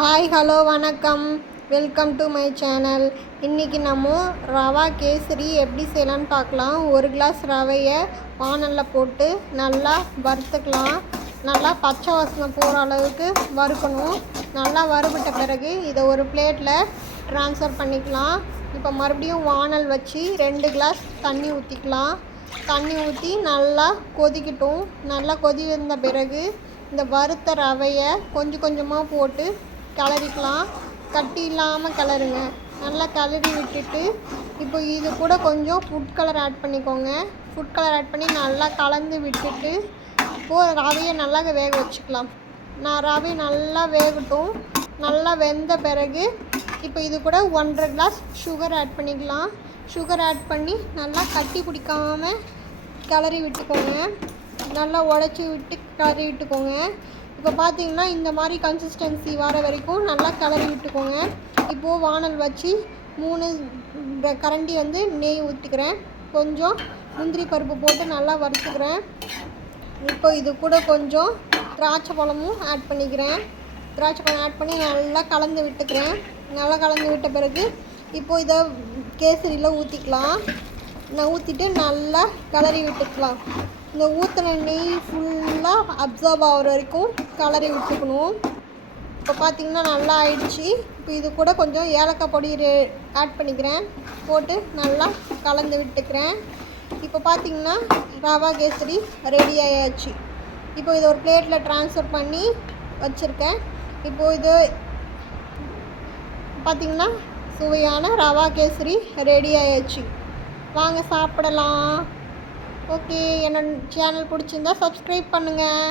Hi hello வணக்கம், welcome to my channel. இன்றைக்கி நம்ம ரவா கேசரி எப்படி செய்யலான்னு பார்க்கலாம். ஒரு கிளாஸ் ரவையை வானலில் போட்டு நல்லா வறுத்துக்கலாம். நல்லா பச்சை வாசனை போகிற அளவுக்கு வறுக்கணும். நல்லா வறுபட்ட பிறகு இதை ஒரு பிளேட்டில் ட்ரான்ஸ்ஃபர் பண்ணிக்கலாம். இப்போ மறுபடியும் வானல் வச்சு 2 கிளாஸ் தண்ணி ஊற்றிக்கலாம். தண்ணி ஊற்றி நல்லா கொதிக்கட்டும். நல்லா கொதி வந்த பிறகு இந்த வறுத்த ரவையை கொஞ்சம் கொஞ்சமாக போட்டு கிளறிக்கலாம். கட்டி இல்லாமல் கிளறுங்க. நல்லா கிளறி விட்டுட்டு இப்போ இது கூட கொஞ்சம் ஃபுட் கலர் ஆட் பண்ணிக்கோங்க. ஃபுட் கலர் ஆட் பண்ணி நல்லா கலந்து விட்டுட்டு இப்போது ரவையை நல்லா வேக வச்சுக்கலாம். ரவை நல்லா வேகட்டும். நல்லா வெந்த பிறகு இப்போ இது கூட 1.5 கிளாஸ் சுகர் ஆட் பண்ணிக்கலாம். சுகர் ஆட் பண்ணி நல்லா கட்டி பிடிக்காமல் கிளறி விட்டுக்கோங்க. நல்லா உடச்சி விட்டு கிளறி விட்டுக்கோங்க. இப்போ பார்த்தீங்கன்னா இந்த மாதிரி கன்சிஸ்டன்சி வர வரைக்கும் நல்லா கிளறி விட்டுக்கோங்க. இப்போது வானல் வச்சு 3 கரண்டி நெய் ஊற்றிக்கிறேன். கொஞ்சம் முந்திரி பருப்பு போட்டு நல்லா வறுத்துக்கிறேன். இப்போ இது கூட கொஞ்சம் திராட்சை பழமும் ஆட் பண்ணிக்கிறேன். திராட்சை பழம் ஆட் பண்ணி நல்லா கலந்து விட்டுக்கிறேன். நல்லா கலந்து விட்ட பிறகு இப்போது இதை கேசரியில் ஊற்றிக்கலாம். ஊற்றிட்டு நல்லா கிளறி விட்டுக்கலாம். இந்த ஊற்றின நெய் ஃபுல்லாக அப்சர்வ் ஆகிற வரைக்கும் கிளறி விட்டுக்கணும். இப்போ பார்த்திங்கன்னா நல்லா ஆயிடுச்சு. இப்போ இது கூட கொஞ்சம் ஏலக்காய் பொடி ஆட் பண்ணிக்கிறேன். போட்டு நல்லா கலந்து விட்டுக்கிறேன். இப்போ பார்த்திங்கன்னா ரவா கேசரி ரெடி ஆயாச்சு. இப்போ இதை ஒரு பிளேட்டில் ட்ரான்ஸ்ஃபர் பண்ணி வச்சுருக்கேன். இப்போது இது பார்த்திங்கன்னா சுவையான ரவா கேசரி ரெடி ஆயாச்சு. வாங்க சாப்பிடலாம். ஓகே, என்னோட சேனல் பிடிச்சிருந்தா சப்ஸ்கிரைப் பண்ணுங்கள்.